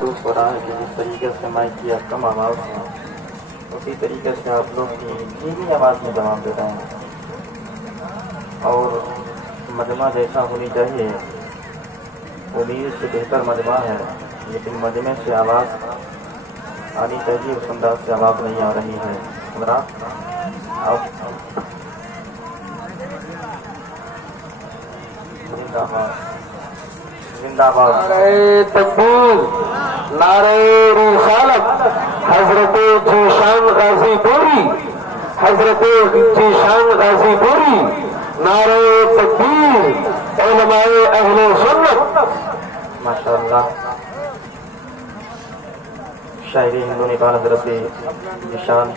محسوس ہو رہا ہے کہ جس طریقے سے مائک کی کم آواز ہے اسی طریقے سے آپ لوگ کی دھیمی آواز میں جواب دے رہے ہیں اور مجمع جیسا ہونی چاہیے امید سے بہتر مجمع ہے لیکن مجمع سے آواز آنی چاہیے اس انداز سے آواز نہیں آ رہی ہے حضرات زندہ باد نعرہ تکبیر نعرہ رسالت حضرت جیشان غازی پوری حضرت جیشان غازی پوری نعرہ تکبیر علماء اہل سنت ماشاءاللہ شاعر ہندو نیپال حضرت جیشان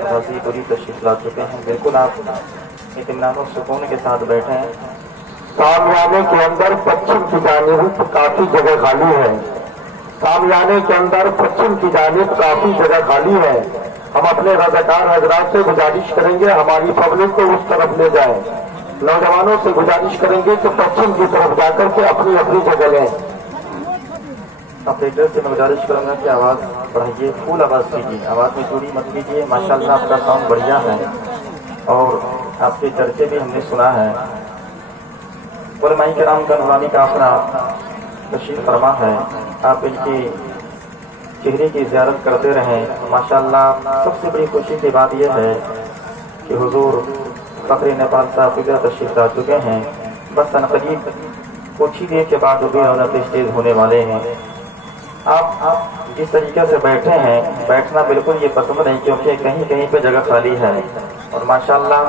غازی پوری تشریف لا چکے ہیں بالکل آپ اطمینان و سکون کے ساتھ بیٹھے ہیں سامیانے کے اندر پچھم کی جانب کافی جگہ خالی ہے سامیانے کے اندر پچھم کی جانب کافی جگہ خالی ہے ہم اپنے رضاکار حضرات سے گزارش کریں گے ہماری پبلک کو اس طرف لے جائیں نوجوانوں سے گزارش کریں گے کہ پچھم کی طرف جا کر کے اپنی اپنی جگہ لیں آپریٹر سے میں گزارش کروں گا کہ آواز بڑھائیے پھول آواز کیجیے آواز میں چوری مت کیجیے ماشاءاللہ آپ کا ساؤنڈ بڑھیا ہے اور آپ کے چرچے بھی ہم نے سنا ہے علماء کرام کا نورانی کافرہ تشریف فرما ہے آپ ان کی چہرے کی زیارت کرتے رہیں ماشاءاللہ سب سے بڑی خوشی کی بات یہ ہے کہ حضور فخر نیپال صاحب فکر تشریف لا چکے ہیں بس عنقریب کچھ ہی دیر کے بعد وہ بھی رونق اسٹیج ہونے والے ہیں آپ جس طریقے سے بیٹھے ہیں بیٹھنا بالکل یہ پسند نہیں کیونکہ کہیں کہیں پہ جگہ خالی ہے اور ماشاءاللہ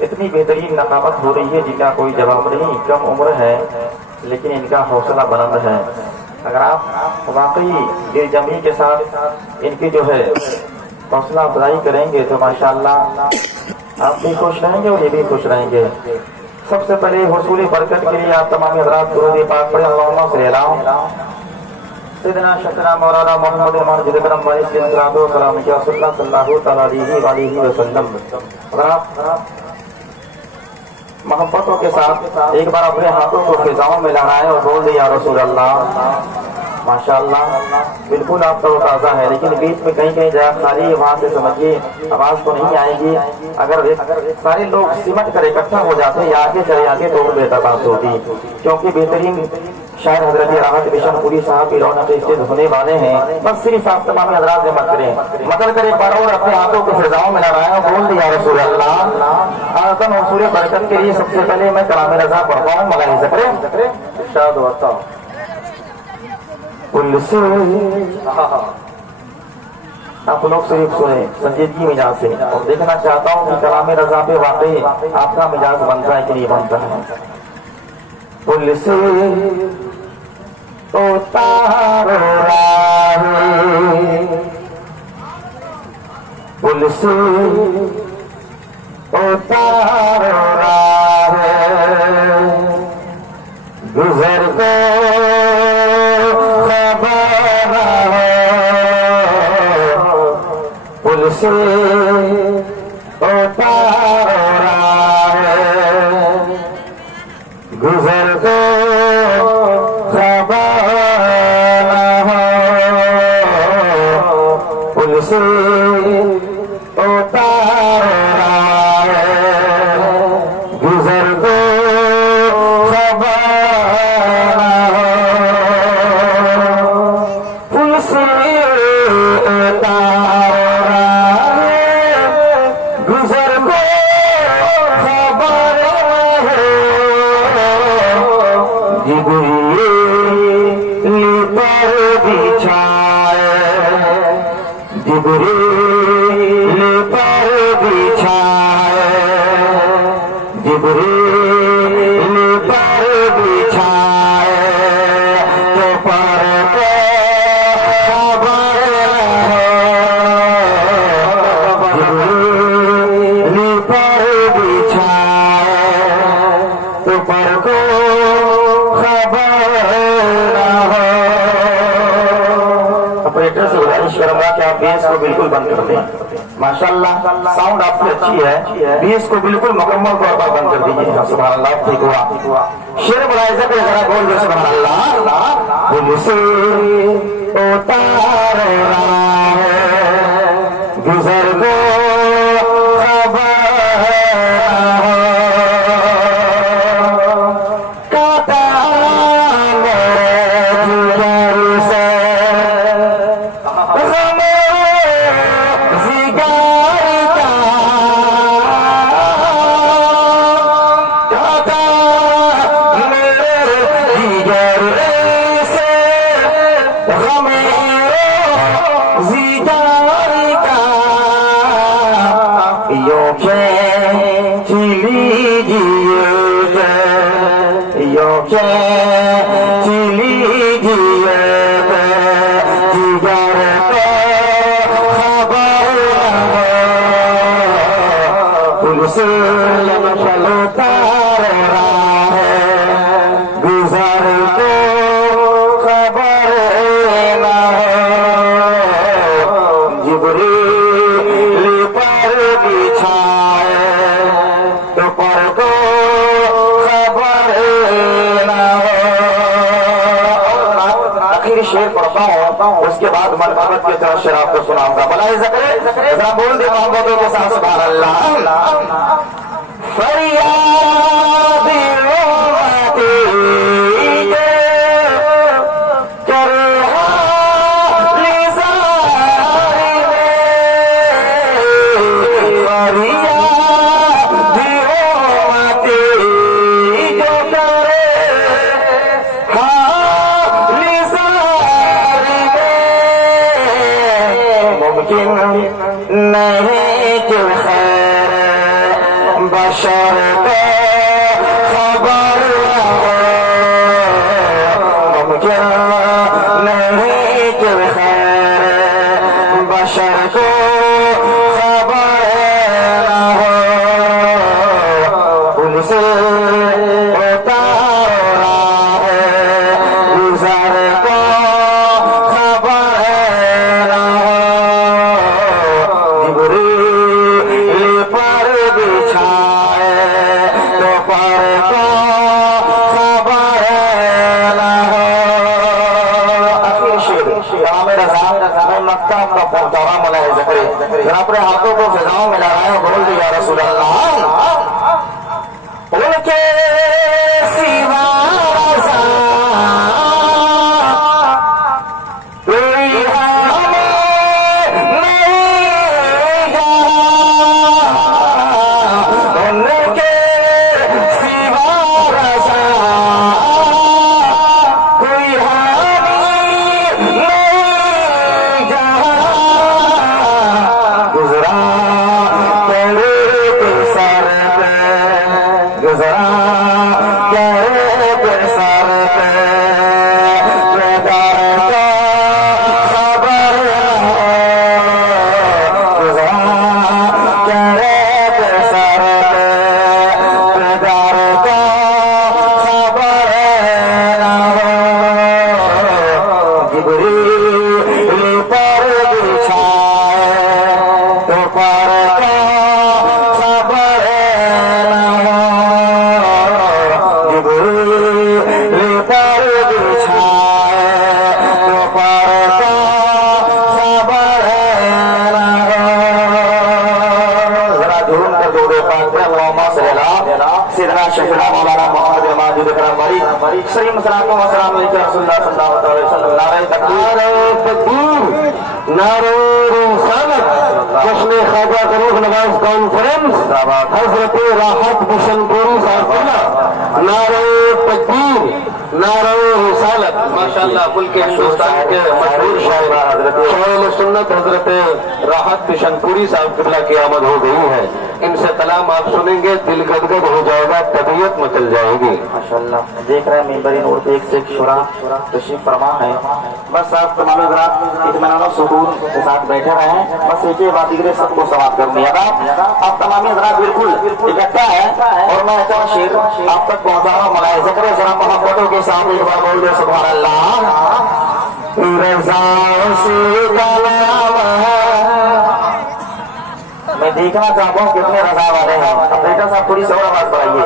اتنی بہترین نقابت ہو رہی ہے جن کا کوئی جواب نہیں کم عمر ہے لیکن ان کا حوصلہ بلند ہے اگر آپ واقعی دل جمعی کے ساتھ ان کی جو ہے حوصلہ افزائی کریں گے تو ماشاءاللہ آپ بھی خوش رہیں گے اور یہ بھی خوش رہیں گے سب سے پہلے حصول برکت کے لیے آپ تمام حضرات درود پاک پڑھیں اللہم صلی اللہ سیدنا شکرا مولانا محمد امان جد کرم والی صلاۃ و سلام کیا صلی اللہ علیہ وسلم محبتوں کے ساتھ ایک بار اپنے ہاتھوں کو فضاؤں میں لہرائے اور بول دیا رسول اللہ ماشاءاللہ بالکل آپ کا وہ تازہ ہے لیکن بیچ میں کہیں جگہ خالی ہے وہاں سے سمجھیے آواز تو نہیں آئے گی اگر سارے لوگ سمٹ کر اکٹھا ہو جاتے یا آگے چلے آگے تو بہتر بات ہوتی کیونکہ بہترین شاعر حضرت راحت بشن پوری صاحب کی رونق اسٹیج ہونے والے ہیں بس صرف آپ تمام حضرات سے مت کریں مدد کرے پر اور اپنے ہاتھوں کو فضاؤں میں لہرائے اور بول دیا رسول اللہ آقا حصول برکت کے لیے سب سے پہلے میں کلام رضا پڑھتا ہوں مگر ایسا کریں ارشاد ہوتا آپ لوگ صرف سنیں سنجیدگی مزاج سے اور دیکھنا چاہتا ہوں کہ کلام رضا پہ واقعی آپ کا مزاج بنتا ہے کہ نہیں بنتا ہے پل سے اتار راہ پل سے اتار راہ گزر کو خبر پل سے اتار راہ گزر کو خبر پل سے اتار گزر کو خبر پل سے اتار گزر کو آپ بیس کو بالکل بند کر دیں. ماشاءاللہ ساؤنڈ آپ کی اچھی ہے, بیس کو بالکل مکمل طور پر بند کر دیجیے. سبحان اللہ, ٹھیک ہوا. شیر ملاحظہ پہ ذرا بول دے سبحان اللہ. دل سے اتار رہا ہے گزر کو شیر پڑھتا ہوں, اس کے بعد مرحبت کے طرف شراب کو سناؤں گا. ملاحظہ کرے ذرا بول دے محبتوں کے ساتھ سبحان اللہ. فریاد نہیں کہ خیر بشر کو خبر ممکن نہیں کہ خیر بشر کو خبر نہ ہو. ان سے اتارا ہے گزر کو خبر نہ ہو. اپنے ہاتھوں کو فضاؤں میں لگایا بول دیا رسول اللہ. ان کے سوا کوئی ہمیں نہیں جانا, ان کے سوا کوئی ہمیں نہیں جانا. گزرا کے سر پہ خبر گزرا سر پہ خبر جبریل پر بچھائے تو پر خبر جبریل پر بچھائے تو پر خبر. ذرا دھوم کر دو پاک میں اللہم صلی اللہ سیدنا شفیع مولانا محمد ماجد کرم بری سلیم صلاۃ و سلام علیہ رسول اللہ صلی اللہ علیہ وسلم. نعرہ تکبیر, نعرہ رسالت, جشن خواجہ فروغ نواز کانفرنس, حضرت راحت بشن پوری صاحب, نعرہ تکبیر, نعرہ رسالت. ماشاءاللہ ملک ہندوستان کے مشہور شاعر حضرت شاعر سنت حضرت راحت بشن پوری صاحب قبلہ کی آمد ہو گئی ہے. ان سے کلام آپ سنیں گے, دل گدگد ہو جائے گا, طبیعت مچل جائے گی. ماشاءاللہ دیکھ رہے ہیں ممبر نور پہ ایک سے ایک شعراء تشریف فرما ہے. بس آپ تمام حضرات اطمینان و سکون کے ساتھ بیٹھے رہے ہیں. بس ایک ہی بات دیگر سب کو سماعت کرنی ہے. آپ تمام حضرات بالکل اکٹھا ہے اور میں چند شعر آپ تک پہنچا رہا ہوں. ملاحظہ کرے ذرا محبتوں کے ساتھ ایک بار بول دے سبحان اللہ. رضا سے کلام دیکھنا چاہتا ہوں کتنے رضا والے ہیں. بیٹا صاحب تھوڑی سی اور آواز بڑھائیے.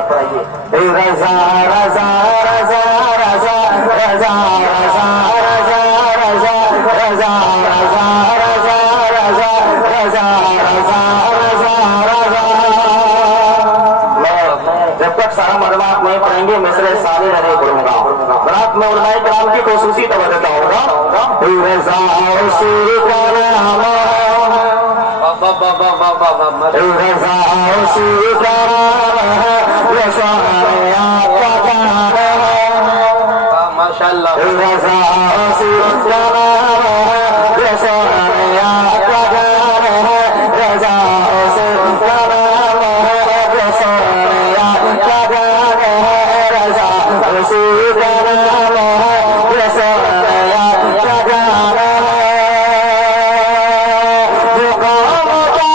رضا رضا رضا رضا رضا رضا رضا رضا رضا رضا رضا رضا رضا رضا رضا. جب تک سارا مدمات نہیں پڑھیں گے مصرے سارے نہیں پڑھوں گا. رات میں علماء کرام کی خصوصی توجہ ہوگا. رضا اسی کا نام رضا اسی کا نام رضا ماشاء اللہ. رضا اسی کا نام رضا کا نام رضا اسی کا نام رضا کا نام رضا اسی کا نام رضا کا نام جو قوم کا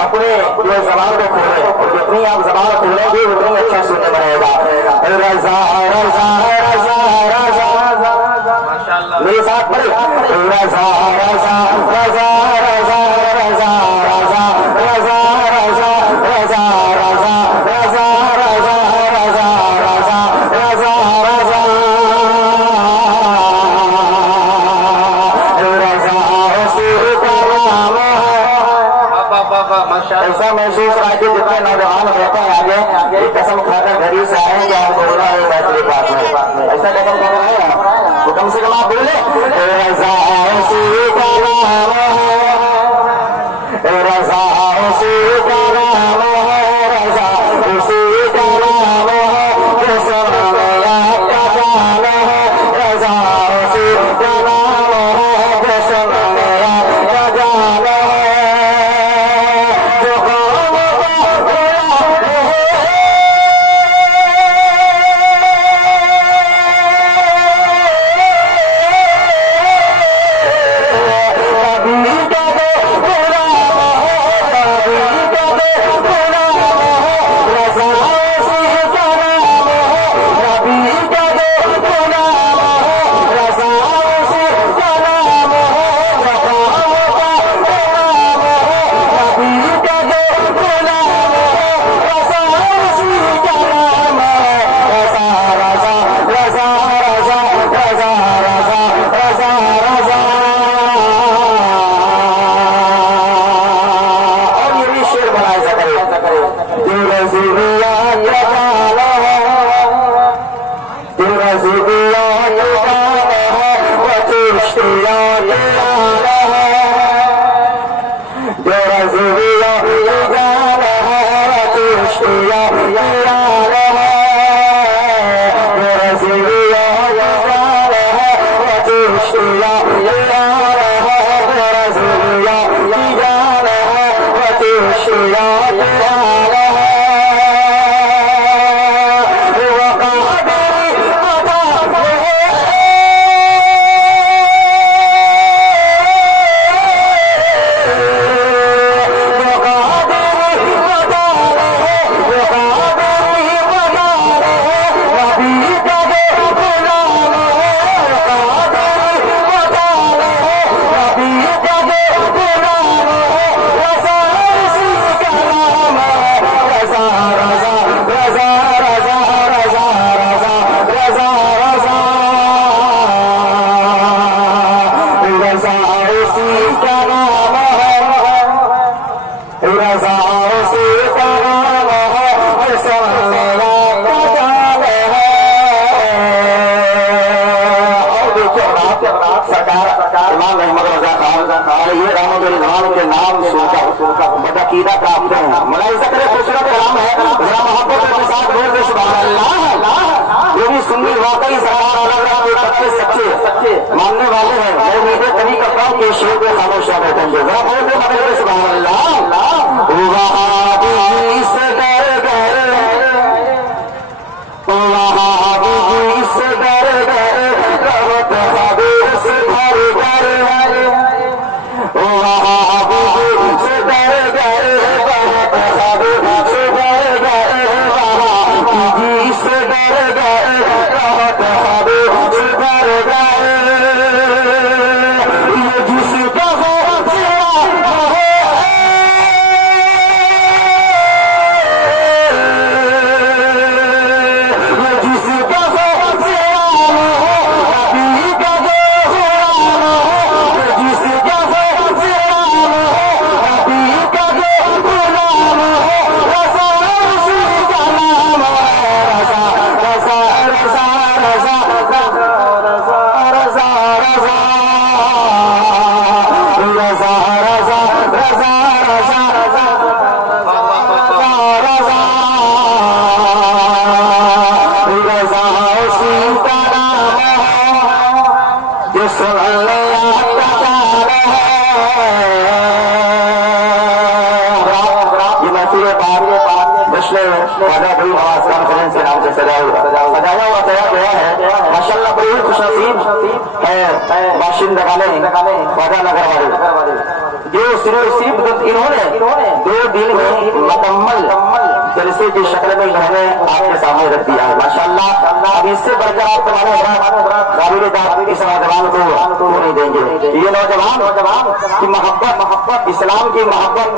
اپنے جو زبان کو کھولے اور جتنی آپ زبان کھولیں گے اتنی اچھا سننے بنے گا. رضا رضا رضا رضا میرے ساتھ پڑھے. رضا رضا رضا رضا رضا رضا رضا رضا رضا رضا رضا رضا رضا رضا رضا رضا رضا اسی کا نام ایسا محسوس رہا کہ جتنے نوجوان بیٹھے ہیں آگے ایک قسم کھا کر گھر سے آئیں گے آپ بولنا ہے محفل پاک میں. ایسا قسم کھا رہے ہیں تو کم سے کم آپ بولے رضا اسی کا نام رضا اسی کا نام رضا اسی کا نام رضا کا جان رضا اسی کا نام رضا کا جان رسول کا بدعقیدہ پراپت ہیں. ملاحظہ کرے خوبصورت کلام ہے, ذرا محبت کے ساتھ بول دے سبحان اللہ. جو بھی سنی واقعی سرکار کے سچے ماننے والے ہیں, میں امید کبھی کرتا ہوں کہ شیر پہ خاموش بیٹھیں گے. ذرا بول دے مدد سبحان اللہ. وہابی سے ڈر گئے, وہابی سے ڈر گئے, رحمت خبیر سے بھر گئے, وہابی سے ڈر گئے, رحمت خبیر سے بھر گئے, وہابی سے ڈر گئے, رحمت خبیر سے بھر گئے. یہ جس کا خواجہ نگر والے جو صرف انہوں نے 2 دن میں مکمل جلسے کی شکل میں انہوں نے آپ کے سامنے رکھ دیا ہے. ماشاءاللہ اب اس سے بڑھ کر آپ تمہارے قابل داد اس نوجوان کو نہیں دیں گے. یہ نوجوان کی محبت اسلام کی محبت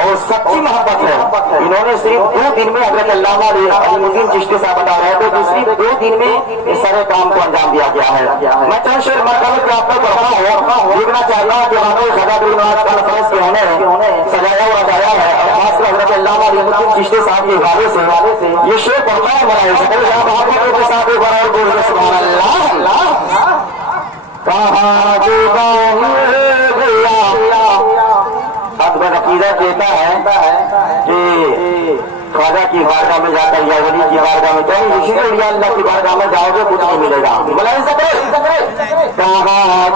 اور سچی محبت ہے. انہوں نے صرف 2 دن میں حضرت علامہ علی الدین چشتی صاحب بتا رہے تھے کہ صرف 2 دن میں اس سارے کام کو انجام دیا گیا ہے. میں چند شعر مرتبہ آپ کو پڑھتا ہوں, لکھنا چاہتا ہوں کہ ہمارے خدا کانفرنس کے انہوں نے سجایا ہوا جایا ہے, اور خاص کر حضرت علامہ علی الدین چشتی صاحب کے حوالے سے یہ شعر پڑھتا ہے. ملاحظہ کرے محبت کے ساتھ ایک بار اور بول دے سبحان اللہ. کہاں اکبر عقیدہ کہتا ہے کہ خواجہ کی بارگاہ میں جا کر یا ولی کی بارگاہ میں جاؤ, اسی لیے اللہ کی بارگاہ میں جاؤ گے کچھ نہیں ملے گا. ملاحظہ کرے کہاں